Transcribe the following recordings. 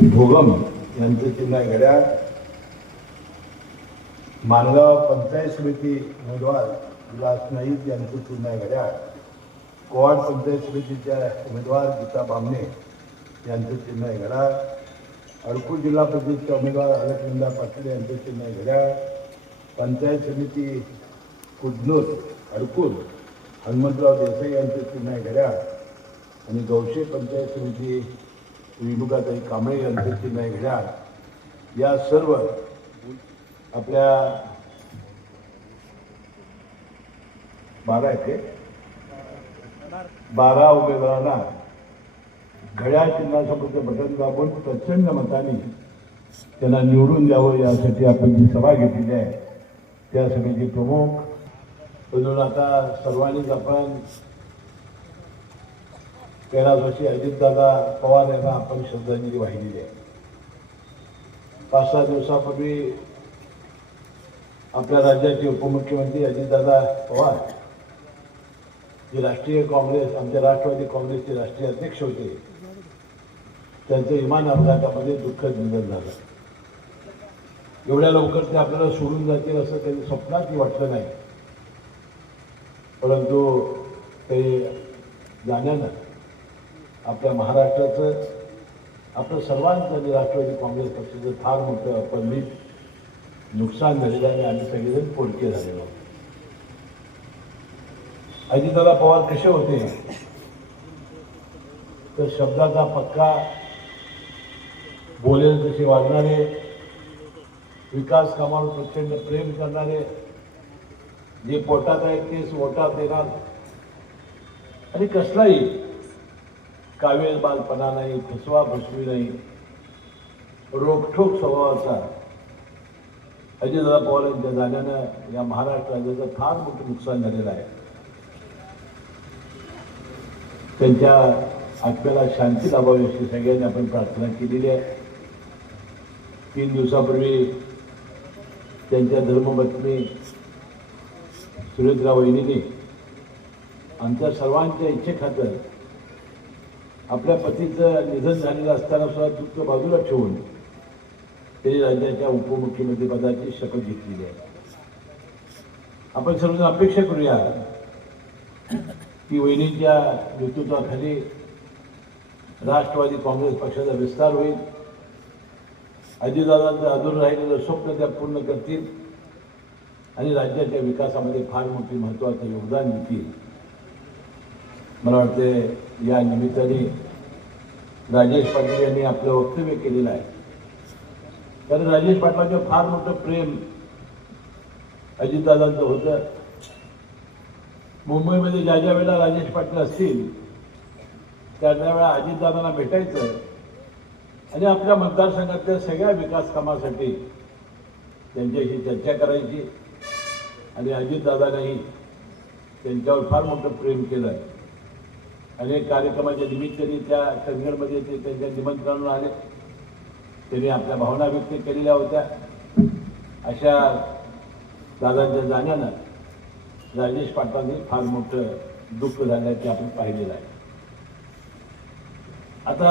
भोगम यांचं चिन्ह घड्याळ मानगाव पंचायत समिती उमेदवार विलास नाईक यांचं चिन्ह घड्याळ कोवाड पंचायत समितीच्या उमेदवार गीता बामणे यांचं चिन्ह घड्याळ अडकूर जिल्हा परिषदेच्या उमेदवार अलकनंदा पाटील यांचं चिन्ह घड्याळ पंचायत समिती कुडनूर अडकूर हनुमंतराव देसाई यांचं चिन्ह घड्याळ आणि गौशे पंचायत समिती विनुकाताई कांबळे यांचं चिन्ह घड्याळ या सर्व आपल्या बारा आहे ते. बारा उमेदवारांना घड्याळ चिन्हासोबतचं बटन दाबून प्रचंड मताने त्यांना निवडून द्यावं यासाठी आपण जी सभा घेतलेली आहे त्या सभेचे प्रमुख. म्हणून आता सर्वांनीच आपण तेरा वर्षी अजितदादा पवार यांना आपण श्रद्धांजली वाहिलेली आहे. पाच सहा दिवसापूर्वी आपल्या राज्याचे उपमुख्यमंत्री अजितदादा पवार जे राष्ट्रीय काँग्रेस आमच्या राष्ट्रवादी काँग्रेसचे राष्ट्रीय अध्यक्ष होते. त्यांचं विमान अपघातामध्ये दुःखद निधन झालं. एवढ्या लवकर ते आपल्याला सोडून जातील असं त्यांनी स्वप्नात वाटलं नाही. परंतु ते जाण्यानं आपल्या महाराष्ट्राचं आपलं सर्वांचं राष्ट्रवादी काँग्रेस पक्षाचं फार मोठं अपंडित नुकसान झालेलं आहे आणि सगळेजण पोटके झालेलो अजितदादा पवार कसे होते? तर शब्दाचा पक्का बोलेल तसे वागणारे विकास कामावर प्रचंड प्रेम करणारे जे पोटात आहे तेच ओटात येणार आणि कसलाही कावेर बालपणा नाही फसवा फसवी नाही. रोखठोक स्वभावाचा. अजितदादा पवार यांच्या जाण्यानं या महाराष्ट्र राज्याचं फार मोठं नुकसान झालेलं आहे. त्यांच्या आत्म्याला शांती लाभावी अशी सगळ्यांनी आपण प्रार्थना केलेली आहे. तीन दिवसापूर्वी त्यांच्या धर्मपत्नी सुरेंद्रा वहिनीने आमच्या सर्वांच्या इच्छेखातर आपल्या पतीचं निधन झालेलं असताना सुद्धा दुःख बाजूला ठेवून त्यांनी राज्याच्या उपमुख्यमंत्री पदाची शपथ घेतलेली आहे. आपण सर्वजण अपेक्षा करूया की वहिनीच्या नेतृत्वाखाली राष्ट्रवादी काँग्रेस पक्षाचा विस्तार होईल. अजितदादांचं अधूर राहिलेलं स्वप्न त्या पूर्ण करतील आणि राज्याच्या विकासामध्ये फार मोठी महत्त्वाचं योगदान देतील. मला वाटते या निमित्ताने राजेश पाटील यांनी आपलं वक्तव्य केलेलं आहे. कारण राजेश पाटलांचं फार मोठं प्रेम अजितदादांचं होतं. मुंबईमध्ये ज्या ज्या वेळेला राजेश पाटील असतील त्या त्या वेळा अजितदादांना भेटायचं आणि आपल्या मतदारसंघातल्या सगळ्या विकास कामासाठी त्यांच्याशी चर्चा करायची आणि अजितदादांनाही त्यांच्यावर फार मोठं प्रेम केलं आहे. अनेक कार्यक्रमाच्या निमित्ताने त्या चंदगडमध्ये ते त्यांच्या निमंत्रणाला आले. त्यांनी आपल्या भावना व्यक्त केलेल्या होत्या. अशा दादांच्या जाण्यानं राजेश पाटलांनी फार मोठं दुःख झाल्याचे आपण पाहिलेलं आहे. आता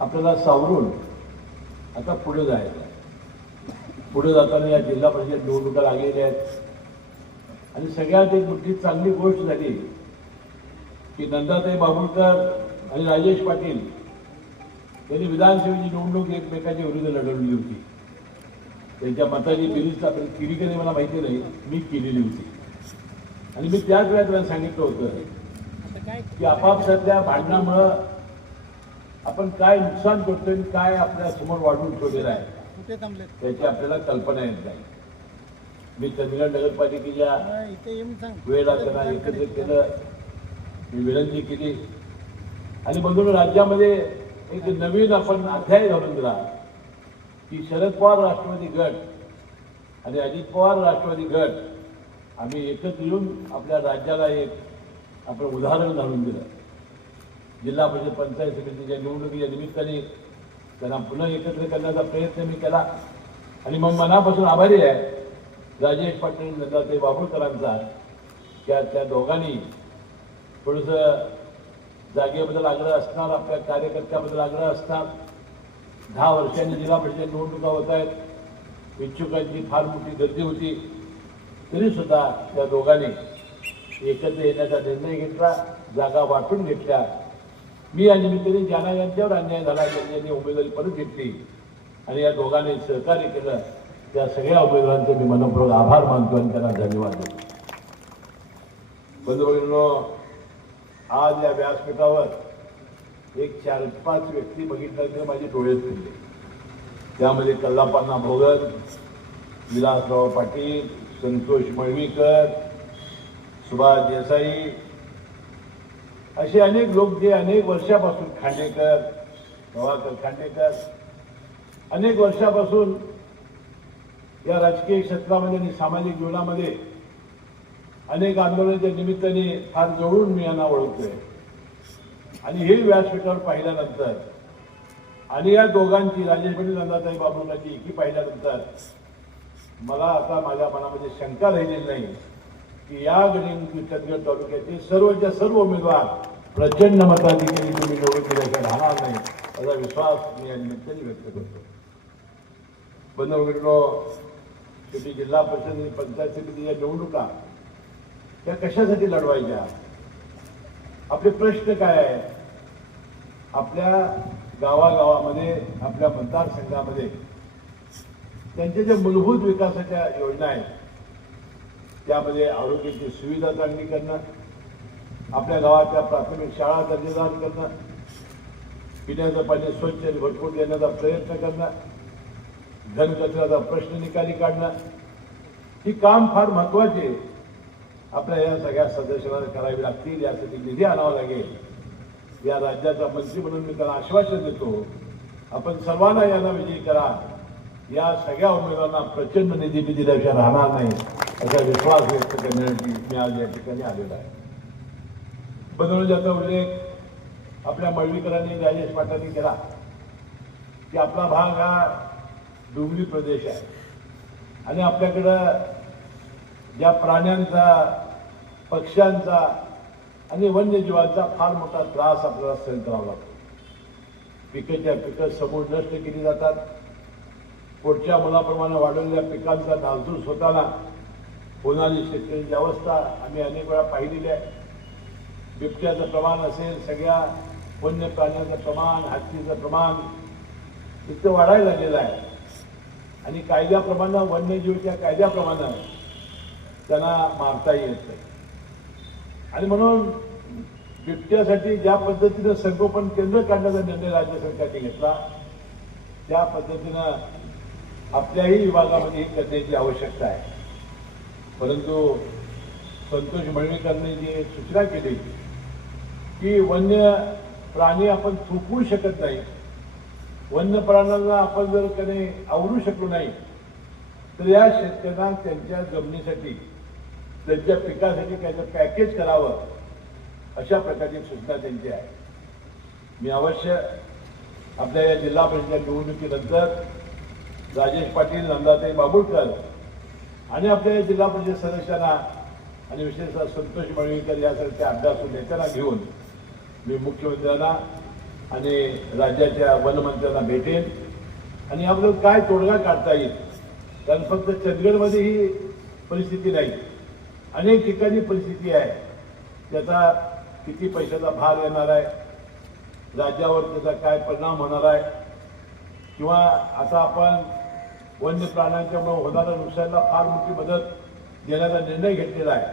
आपल्याला सावरून आता पुढे जायचं पुढे जाताना या जिल्हा परिषद निवडणुका लागलेल्या आहेत. आणि सगळ्यात एक मोठी चांगली गोष्ट झाली की नंदाताई बाबुळकर आणि राजेश पाटील यांनी विधानसभेची निवडणूक एकमेकांच्या विरुद्ध लढवली होती. त्यांच्या मताची बिरीज आपण केली की मला माहिती नाही. मी केलेली होती. आणि मी त्याच वेळात त्यांना सांगितलं होतं की आपापसातल्या भांडणामुळं आपण काय नुकसान करतोय आणि काय आपल्यासमोर वाढवून ठेवलेलं आहे. त्याची आपल्याला कल्पना येत नाही. मी चंदगड नगरपालिकेच्या वेळेला त्यांना एकत्रित केलं. मी विनंती केली. आणि म्हणून राज्यामध्ये एक नवीन आपण अध्याय घालून दिला. की शरद पवार राष्ट्रवादी गट आणि अजित पवार राष्ट्रवादी गट आम्ही एकत्र येऊन आपल्या राज्याला एक आपण उदाहरण घालून दिलं. जिल्हा परिषद पंचायत समितीच्या निवडणुकीच्या निमित्ताने त्यांना पुन्हा एकत्र करण्याचा प्रयत्न मी केला. आणि मग मनापासून आभारी आहे राजेश पाटील नंदाताई बाबुळकरांचा त्या त्या दोघांनी थोडंसं जागेबद्दल आग्रह असणार आपल्या कार्यकर्त्याबद्दल आग्रह असणार. दहा वर्षांनी जिल्हा परिषद निवडणुका होत आहेत. इच्छुकांची फार मोठी गर्दी होती. तरी सुद्धा त्या दोघांनी एकत्र येण्याचा निर्णय घेतला जागा वाटून घेतल्या. मी या निमित्ताने ज्यांना यांच्यावर अन्याय झाला त्यांनी उमेदवारी परत घेतली. आणि या दोघांनी सहकार्य केलं. त्या सगळ्या उमेदवारांचे मी मनपूर्वक आभार मानतो आणि त्यांना धन्यवाद देतो. बंधुभगिनींनो आज या व्यासपीठावर एक चार पाच व्यक्ती बघितल्यानंतर माझे डोळे फिरले त्यामध्ये कल्लापांना भोगत विलासराव पाटील संतोष मळवीकर सुभाष देसाई असे अनेक लोक जे अनेक वर्षापासून खांडेकर प्रभाकर खांडेकर अनेक वर्षापासून या राजकीय क्षेत्रामध्ये आणि सामाजिक जीवनामध्ये अनेक आंदोलनाच्या निमित्ताने फार जवळून मी यांना ओळखतोय. आणि हे व्यासपीठावर पाहिल्यानंतर आणि या दोघांची राजेश पाटील नंदाताई बाबुंगाची एकी पाहिल्यानंतर मला आता माझ्या मनामध्ये शंका राहिलेली नाही की या गडिंग चंदगड तालुक्याचे सर्वच्या सर्व उमेदवार प्रचंड मताधिकारी तुम्ही निवडून राहणार नाही असा विश्वास मी या निमित्ताने व्यक्त करतो. बंधू शेवटी जिल्हा परिषद आणि पंचायत समितीच्या निवडणुका त्या कशासाठी लढवायच्या? आपले प्रश्न काय आहेत? आपल्या गावागावामध्ये आपल्या मतदारसंघामध्ये त्यांच्या ज्या मूलभूत विकासाच्या योजना आहेत त्यामध्ये आरोग्याची सुविधा चांगली करणं आपल्या गावाच्या प्राथमिक शाळा दर्जेदार करणं पिण्याचं पाणी स्वच्छ आणि भरपूर देण्याचा प्रयत्न करणं घनकचऱ्याचा प्रश्न निकाली काढणं ही काम फार महत्त्वाचे आहे. आपल्या या सगळ्या सदस्यांना करावी लागतील यासाठी निधी आणावा लागेल. या राज्याचा मंत्री म्हणून मी त्याला आश्वासन देतो. आपण सर्वांना यांना विजयी करा. या सगळ्या उमेदवारांना प्रचंड निधी मी दिल्याशिवाय राहणार नाही असा विश्वास व्यक्त करण्यासाठी मी आज या ठिकाणी आलेलो आहे. बनवण्याचा उल्लेख आपल्या मळवीकरांनी राजेश पाटलांनी केला. की आपला भाग हा डोंगरी प्रदेश आहे. आणि आपल्याकडं ज्या प्राण्यांचा पक्ष्यांचा आणि वन्यजीवांचा फार मोठा त्रास आपल्याला सहन करावा लागतो. पिकाच्या पिकं समोर नष्ट केली जातात. पुढच्या मुलाप्रमाणे वाढवलेल्या पिकांचा नासधूस होताना होणारी शेतकऱ्यांची अवस्था आम्ही अनेक वेळा पाहिलेली आहे. बिबट्याचं प्रमाण असेल सगळ्या वन्य प्राण्यांचं प्रमाण हत्तीचं प्रमाण इतकं वाढायला लागलेलं आहे. आणि कायद्याप्रमाणे वन्यजीवच्या कायद्याप्रमाणे त्यांना मारता येत नाही. आणि म्हणून बिबट्यासाठी ज्या पद्धतीनं संगोपन केंद्र काढण्याचा निर्णय राज्य सरकारने घेतला त्या पद्धतीनं आपल्याही विभागामध्ये हे करण्याची आवश्यकता आहे. परंतु संतोष मळवीकरने जी सूचना केली की वन्य प्राणी आपण थुकवू शकत नाही वन्य प्राण्यांना आपण जर कधी आवरू शकलो नाही तर या शेतकऱ्यांना त्यांच्या जमिनीसाठी त्यांच्या पिकासाठी काहीतरी पॅकेज करावं अशा प्रकारची सूचना त्यांची आहे. मी अवश्य आपल्या या जिल्हा परिषद निवडणुकीनंतर राजेश पाटील नंदाताई बाबुळकर आणि आपल्या या जिल्हा परिषद सदस्यांना आणि विशेषतः संतोष मळवीकर यासारख्या अभ्यासू नेत्यांना घेऊन मी मुख्यमंत्र्यांना आणि राज्याच्या वनमंत्र्यांना भेटेन. आणि आपल्याला काय तोडगा काढता येईल कारण फक्त चंदगडमध्ये ही परिस्थिती नाही. अनेक ठिकाणी परिस्थिती आहे. त्याचा किती पैशाचा भार येणार आहे? राज्यावर त्याचा काय परिणाम होणार आहे? किंवा आता आपण वन्य प्राण्यांच्यामुळे होणाऱ्या नुकसानीला फार मोठी मदत देण्याचा निर्णय घेतलेला आहे.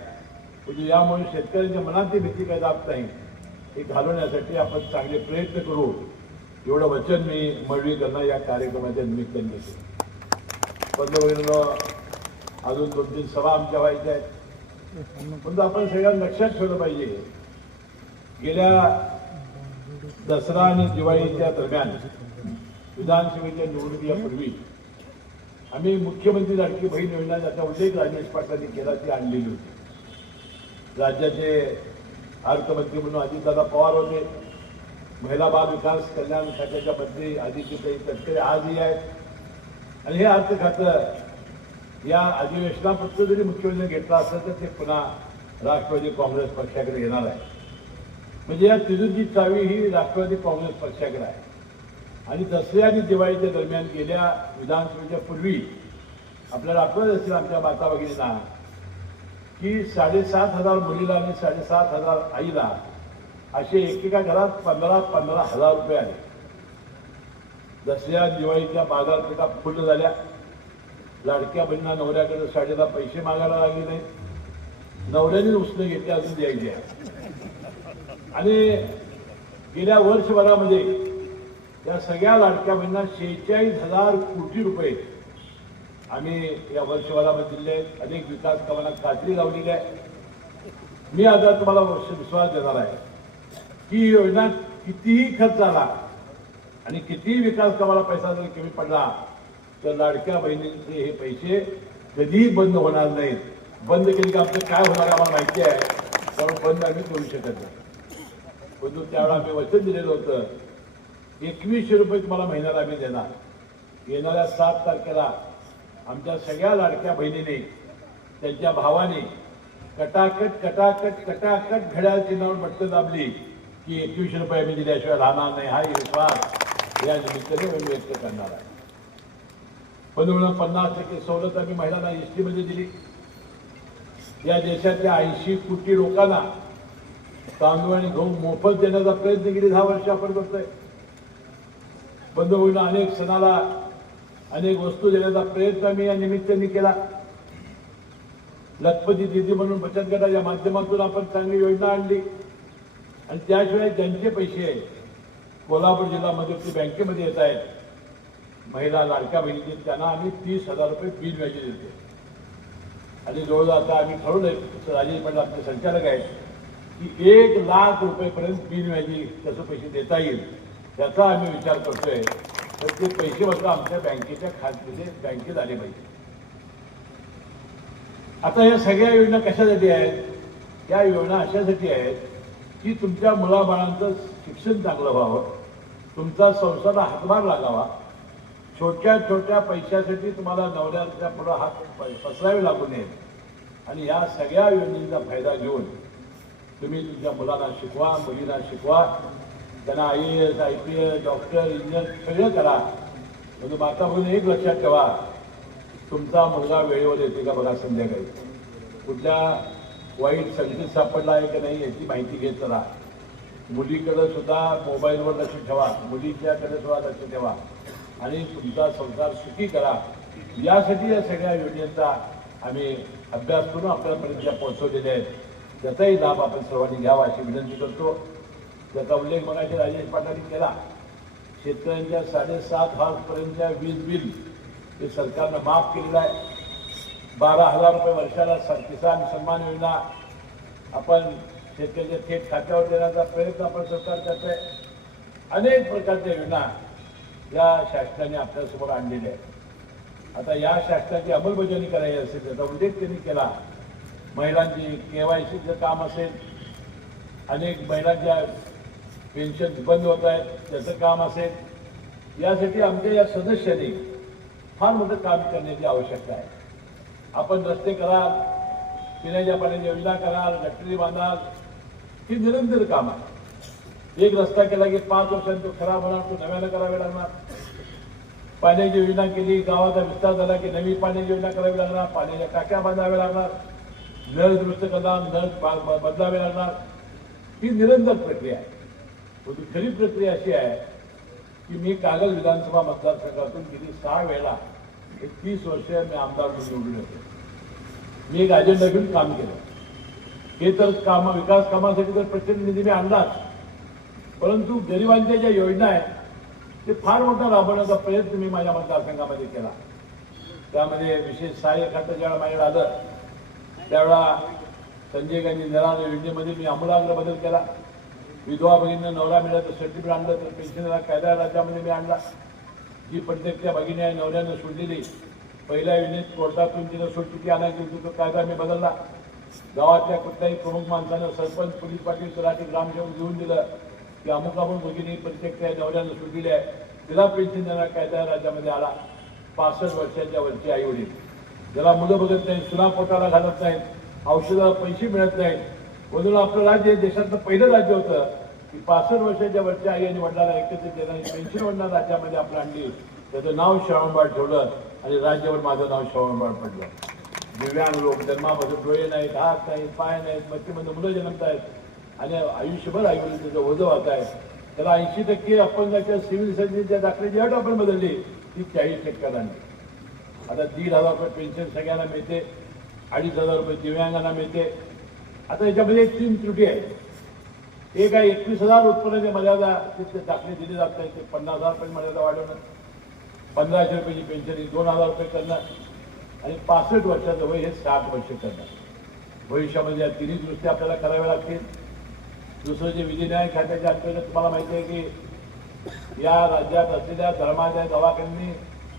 म्हणजे यामुळे शेतकऱ्यांच्या मनात ती भीती काही जात नाही हे घालवण्यासाठी आपण चांगले प्रयत्न करू. एवढं वचन मी मळवीकरांना या कार्यक्रमाच्या निमित्ताने देतो. पंतप्रधान अजून दोन तीन सभा आमच्या व्हायच्या आहेत. पण आपण सगळ्यांना लक्षात ठेवलं पाहिजे गेल्या दसरा आणि दिवाळीच्या दरम्यान विधानसभेच्या निवडणुकीपूर्वी आम्ही मुख्यमंत्री लाडकी बहीण योजना ज्याचा उल्लेख राजेश पाटलांनी केला ती आणलेली होती. राज्याचे अर्थमंत्री म्हणून अजितदादा पवार होते महिला बाल विकास कल्याण खात्याच्या मंत्री आदित्यताई तटकरे आजही आहेत. आणि हे अर्थ खातं या अधिवेशनापर्यंत जरी मुख्यमंत्री घेतला असेल तर ते पुन्हा राष्ट्रवादी काँग्रेस पक्षाकडे येणार आहे. म्हणजे या तिजोरीची चावी ही राष्ट्रवादी काँग्रेस पक्षाकडे आहे. आणि दसऱ्या आणि दिवाळीच्या दरम्यान गेल्या विधानसभेच्या पूर्वी आपल्याला आठवत असेल आमच्या माता भगिनींना की साडेसात हजार मुलीला आणि साडेसात हजार आईला असे एकेका घरात पंधरा पंधरा हजार रुपये आले. दसऱ्या दिवाळीच्या बाजारपेठा फुल झाल्या लाडक्या बहिणीला नवऱ्याकडे साडेला पैसे मागायला लागले नाही नवऱ्याने उसने घेतले अजून द्यायचे आहे. आणि गेल्या वर्षभरामध्ये या सगळ्या लाडक्या बहिणींना शेहेचाळीस हजार कोटी रुपये आम्ही या वर्षभरामध्ये दिले आहेत. अनेक विकास कामांना कात्री लावलेली आहे मी आता तुम्हाला वर्ष- विश्वास देणार आहे की योजना कितीही खर्च आला आणि कितीही विकास कामाला पैसा जरी कमी पडला तर लाडक्या बहिणींचे हे पैसे कधीही बंद होणार नाहीत. बंद केले की आमचं काय होणार आम्हाला माहिती आहे. त्यामुळे बंद आम्ही करू शकत नाही. परंतु त्यावेळेला आम्ही वचन दिलेलं होतं. एकवीसशे रुपये तुम्हाला महिन्याला आम्ही देणार. येणाऱ्या सात तारखेला आमच्या सगळ्या लाडक्या बहिणीने त्यांच्या भावाने कटाकट कटाकट कटाकट घड्याळ चिन्हावर बटकं दाबली की एकवीसशे रुपये आम्ही दिल्याशिवाय राहणार नाही. हा विश्वास या निमित्ताने मी व्यक्त करणार आहे. पंधरा पन्नास टक्के सवलत आम्ही महिलांना एस टीमध्ये दिली. या देशातल्या ऐंशी कोटी लोकांना तांदूळ आणि गहू मोफत देण्याचा प्रयत्न गेली दहा वर्ष आपण करतोय. बंद होईना अनेक सणाला अनेक वस्तू देण्याचा प्रयत्न आम्ही या निमित्ताने केला. लखपती दिदी म्हणून बचत गटाच्या माध्यमातून आपण चांगली योजना आणली. आणि त्याशिवाय ज्यांचे पैसे कोल्हापूर जिल्ह्यामध्ये ते बँकेमध्ये येत आहेत महिला लाडक्या बहिणी त्यांना आम्ही तीस हजार रुपये बिल व्याजी देते. आणि जवळजवळ आता आम्ही ठरवलंय राजेश पाटील आपले संचालक आहेत की एक लाख रुपयेपर्यंत बिल व्याजी कसं पैसे देता येईल त्याचा आम्ही विचार करतोय. तर ते पैसे मात्र आमच्या बँकेच्या खात्यामध्ये बँकेत आले पाहिजे. आता या सगळ्या योजना कशासाठी आहेत? या योजना अशासाठी आहेत की तुमच्या मुलाबाळांचं शिक्षण चांगलं व्हावं तुमचा संसार हातभार लागावा छोट्या छोट्या पैशासाठी तुम्हाला नवऱ्याच्या पुढं हात प- पसरावे लागू नयेत. आणि या सगळ्या योजनेचा फायदा घेऊन तुम्ही तुमच्या मुलांना शिकवा मुलींना शिकवा. त्यांना I S I P S doctor engineer सगळं करा. म्हणजे माता बघून एक लक्षात ठेवा तुमचा मुलगा वेळेवर येते का बघा संध्याकाळी. कुठल्या वाईट संगीत सापडला आहे की नाही याची माहिती घेत चला मुलीकडं सुद्धा मोबाईलवर लक्ष ठेवा. मुलीच्याकडे सुद्धा लक्ष ठेवा. आणि तुमचा संसार सुखी करा. यासाठी या सगळ्या योजनेचा आम्ही अभ्यास करून आपल्यापर्यंत ज्या आहेत. त्याचाही लाभ आपण सर्वांनी घ्यावा अशी विनंती करतो. त्याचा उल्लेख मगाशी राजेश पाटलांनी केला. शेतकऱ्यांच्या साडेसात हजारपर्यंतच्या वीज बिल हे सरकारनं माफ केलेलं आहे. बारा हजार रुपये वर्षाला स- किसान सन्मान योजना आपण शेतकऱ्याच्या थेट खात्यावर देण्याचा प्रयत्न आपण सरकार करत आहे अनेक प्रकारच्या योजना या शासनाने आपल्यासमोर आणलेल्या आहेत. आता या शासनाची अंमलबजावणी करायची असेल त्याचा उल्लेख त्यांनी केला. महिलांची केवायसीचं काम असेल अनेक महिलांच्या पेन्शन बंद होत आहेत त्याचं काम असेल यासाठी आमच्या या सदस्यांनी फार मोठं काम करण्याची आवश्यकता आहे. आपण रस्ते कराल पिण्याच्या पाण्याची योजना कराल गटरी बांधाल ही निरंतर काम आहे. एक रस्ता केला की पाच वर्षांनी तो खराब होणार तो नव्यानं करावे लागणार. पाण्याची योजना केली गावाचा विस्तार झाला की नवीन पाण्याची योजना करावी लागणार पाण्याच्या टाक्या बांधाव्या लागणार नळ दुरुस्त करणार नळ बदलावे लागणार. ही निरंतर प्रक्रिया आहे. पण खरी प्रक्रिया अशी आहे की मी कागल विधानसभा मतदारसंघातून गेली सहा वेळा एक तीस वर्ष मी आमदार म्हणून निवडून येतो. मी एक अजेंडा घेऊन काम केलं. हे तर काम विकास कामासाठी तर प्रचंड निधी मी आणलाच. परंतु गरिबांच्या ज्या योजना आहेत ते फार मोठा राबवण्याचा प्रयत्न मी माझ्या मतदारसंघामध्ये केला. त्यामध्ये विशेष सहाय्य खातं ज्यावेळा माझ्याकडे आलं त्यावेळा संजय गांधी निराधार योजनेमध्ये मी आमूलाग्र बदल केला. विधवा भगिनींना नवरा मिळाला तर सर्टिफिकेट आणलं तर पेन्शनला कायदा राज्यामध्ये मी आणला. जी प्रत्येक त्या भगिनी आहे नवऱ्यानं सोडलेली. पहिल्या योजनेत कोर्टातून तिनं सोडचिठी आणायची होती तो कायदा मी बदलला. गावातल्या कुठल्याही प्रमुख माणसानं सरपंच पोलीस पाटील तलाठी ग्रामसेवक घेऊन दिलं. की अमुक अमुक मुलगीने प्रत्यक्ष नवऱ्यानं सुटलेली आहे तिला पेन्शन देणारा कायदा राज्यामध्ये आला? पासष्ट वर्षाच्या वरची आई वडील. ज्याला मुलं बघत नाहीत सुना पोटाला घालत नाहीत औषधाला पैसे मिळत नाहीत. म्हणून आपलं राज्य हे देशातलं पहिलं राज्य होतं की पासष्ट वर्षाच्या वरच्या आई आणि वडिलाला एकत्रित देणारी पेन्शन वडिलांना राज्यामध्ये आपलं आणली. त्याचं नाव श्रावणबाळ ठेवलं आणि राज्यावर माझं नाव श्रावणबाळ पडलं. दिव्यांग लोक जन्मापासून डोळे नाहीत हात नाहीत पाय नाहीत मच्छीमध्ये मुलं जन्मत आहेत आणि आयुष्यभर आईवडील त्याचं ओझं वाहत आहे. त्याला ऐंशी टक्के अपंगाच्या सिव्हिल सर्जनच्या दाखल्याची अट आपण बदलली. ती चाळीस टक्क्याला आता दीड हजार रुपये पेन्शन सगळ्यांना मिळते. अडीच हजार रुपये दिव्यांगांना मिळते. आता याच्यामध्ये एक तीन त्रुटी आहे एक आहे एकवीस हजार उत्पन्नाची मर्यादा तिथे दाखले दिले जात नाही. ते पन्नास हजार रुपये मर्यादा वाढवणं. पंधराशे रुपयाची पेन्शन ही दोन हजार रुपये करणं. आणि पासष्ट वर्षाचं वय हे साठ वर्ष करणं. भविष्यामध्ये या तिन्ही दृष्टी आपल्याला कराव्या लागतील. दुसरं जे विधिन्याय खात्याच्या अंतर्गत तुम्हाला माहिती आहे की या राज्यात असलेल्या धर्माच्या दवाखान्यांनी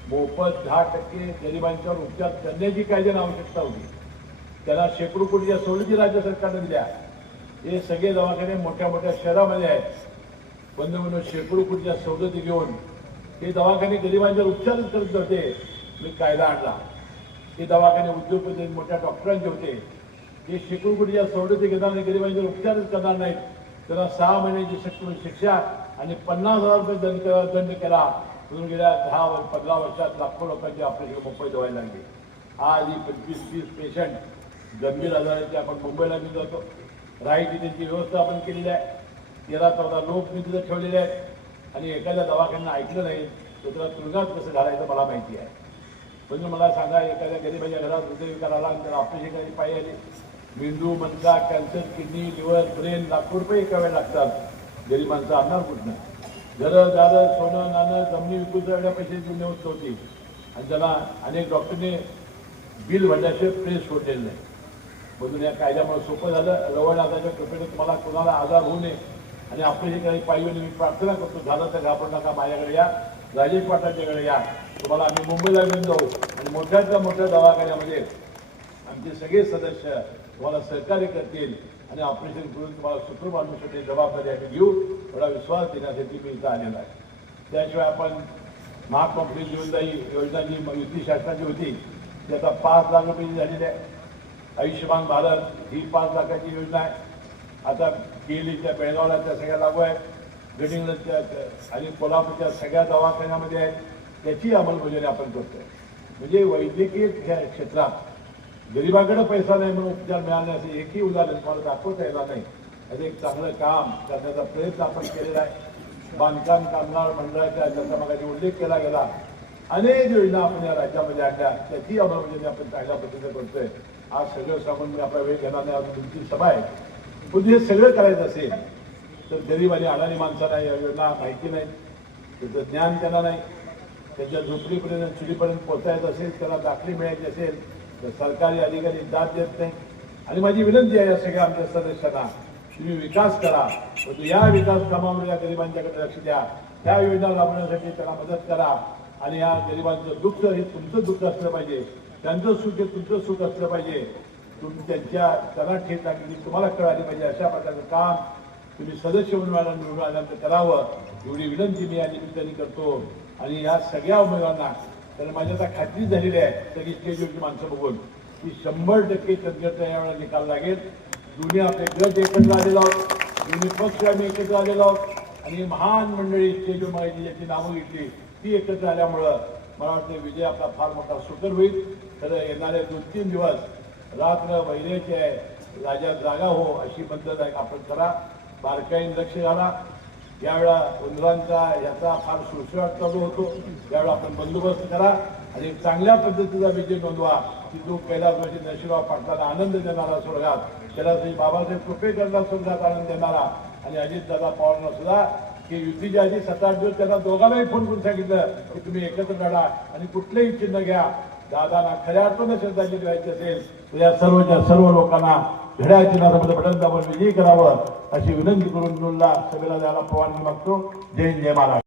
मोफत दहा टक्के गरिबांच्यावर उपचार करण्याची कायद्याने आवश्यकता होती. त्याला शेकडो कोटीच्या सवलती राज्य सरकारने दिल्या. हे सगळे दवाखाने मोठ्या मोठ्या शहरामध्ये आहेत. बंद म्हणून शेकडो कोटीच्या सवलती घेऊन हे दवाखाने गरिबांच्यावर उपचारच करत होते. मी कायदा आणला. हे दवाखाने उद्योगपती मोठ्या डॉक्टरांचे होते. हे शेकडो कोटीच्या सवलती घेणार नाही गरिबांच्यावर उपचारच करणार नाहीत. त्याला सहा महिन्याची सक्ती शिक्षा आणि पन्नास हजार रुपये दंड दंड केला. म्हणून गेल्या दहा वर्ष पंधरा वर्षात लाखो लोकांची ऑपरेशन मुंबईत व्हायला लागली. आज ही पंचवीस तीस पेशंट गंभीर आजाराचे आपण मुंबईला घेऊन जातो. राहायची त्यांची व्यवस्था आपण केलेली आहे तेरा चौदा लोक मी तिथं ठेवलेले आहेत. आणि एखाद्या दवाखान्यानं ऐकलं नाही तर त्याला तुरुंगात कसं घालायचं मला माहिती आहे. म्हणजे मला सांगा एखाद्या गरीबाच्या घरात हृदयविकार आला आणि त्याला ऑपरेशन करायची पाय आली. मेंदू मनका कॅन्सर किडनी लिव्हर ब्रेन लाखो रुपये एका वेळ लागतात. गरिबांचं आणणार कुठं घरं दारं सोनं नाणं जमिनी विकून एवढ्या पैशाची देऊन होती. आणि त्याला अनेक डॉक्टरने बिल भरल्याशिवाय प्रेस सोडलेलं नाही. म्हणून या कायद्यामुळे सोपं झालं. रवळनाथाच्या कृपेने तुम्हाला कोणाला आजार होऊ नये. आणि आपले हे काही पाहिजे मी प्रार्थना करतो झालं तर घाबरू नका माझ्याकडे या. राजेश पाटलांच्याकडे या. तुम्हाला आम्ही मुंबईला घेऊन जाऊ. आणि मोठ्यातल्या मोठ्या दवाखान्यामध्ये आमचे सगळे सदस्य तुम्हाला सहकार्य करतील आणि ऑपरेशन करून तुम्हाला सुखरूप आणण्यासाठी जबाबदारी आम्ही घेऊ. थोडा विश्वास देण्यासाठी मी इथं आलेला आहे. त्याशिवाय आपण महात्मा फुले जीवनदायी योजना जी युती शासनाची होती ती आता पाच लाख रुपये झालेली आहे. आयुष्यमान भारत ही पाच लाखाची योजना आहे. आता केलीच्या बेळगावला त्या सगळ्या लागू आहे गडिंगच्या आणि कोल्हापूरच्या सगळ्या दवाखान्यामध्ये आहेत. त्याची अंमलबजावणी आपण करतोय. म्हणजे वैद्यकीय ह्या क्षेत्रात गरिबाकडे पैसा नाही म्हणून उपचार मिळाले असे एकही उदाहरण तुम्हाला दाखवता येणार नाही. असं एक चांगलं काम करण्याचा प्रयत्न आपण केलेला आहे. बांधकाम कामगार मंडळाच्या ज्यांचा मगाशी उल्लेख केला गेला. अनेक योजना आपण या राज्यामध्ये आणल्या. त्याची अंमलबजावणी आपण चांगल्या पद्धतीने करतोय. आज सगळं सांगून मी आपला वेळ घेणार नाही आज तुमची सभा आहे. पण हे सगळं करायचं असेल तर गरीब आणि अडाणी माणसाला या योजना माहिती नाही त्याचं ज्ञान त्यांना नाही. त्याच्या झोपडीपर्यंत चुलीपर्यंत पोहोचायचं असेल त्याला दाखली मिळायची असेल सरकारी अधिकारी दाद देत नाही. आणि माझी विनंती आहे या सगळ्या आमच्या सदस्यांना तुम्ही विकास करा. परंतु या विकास कामावर या गरिबांच्याकडे लक्ष द्या. त्या योजना राबवण्यासाठी त्याला मदत करा. आणि या गरिबांचं दुःख हे तुमचं दुःख असलं पाहिजे. त्यांचं सुख हे तुमचं सुख असलं पाहिजे. तुम्ही त्यांच्या त्यांना ठेच लागली तुम्हाला कळाली पाहिजे. अशा प्रकारचं काम तुम्ही सदस्य म्हणून मला निवडून आल्यानंतर करावं. एवढी विनंती मी या निमित्ताने करतो. आणि या सगळ्या उमेदवारांना तर माझी आता खात्री झालेली आहे. सगळी स्टेजवरची माणसं बघून. की शंभर टक्के चंद्रचा यावेळेला निकाल लागेल. दोन्ही आपले गट एकत्र आलेलो आहोत. दोन्ही पक्ष आम्ही एकत्र आलेलो आहोत. आणि महान मंडळी स्टेजवर माहिती ज्याची नावं घेतली ती एकत्र आल्यामुळं मला वाटतं विजय आपला फार मोठा सुकर होईल. तर येणारे दोन तीन दिवस रात्र वैऱ्याची आहे. राजा जागा हो अशी पद्धत आहे आपण करा. बारकाईन लक्ष घाला. यावेळा उंदरांचा याचा फार सुळसुळाट चालू होतो. त्यावेळा आपण बंदोबस्त करा आणि चांगल्या पद्धतीचा विजय नोंदवा. की जो कैलासवासी नशिबा पाटलाला आनंद देणारा स्वर्गात कैलासवासी बाबासाहेब कुपेकरला स्वर्गात आनंद देणारा आणि अजितदादा पवारांना सुद्धा. की युतीच्या आधी सात आठ दिवस त्यांना दोघांनाही फोन करून सांगितलं की तुम्ही एकत्र लढा आणि कुठलंही चिन्ह घ्या. दादांना खऱ्या अर्थानं श्रद्धांजली द्यायची असेल तर या सर्वच्या सर्व लोकांना घड्याळ चिन्हामध्ये बटन दाबून विजयी करावं अशी विनंती करून नुल्ला सभेला द्यायला परवानगी मागतो. जय जय महाराज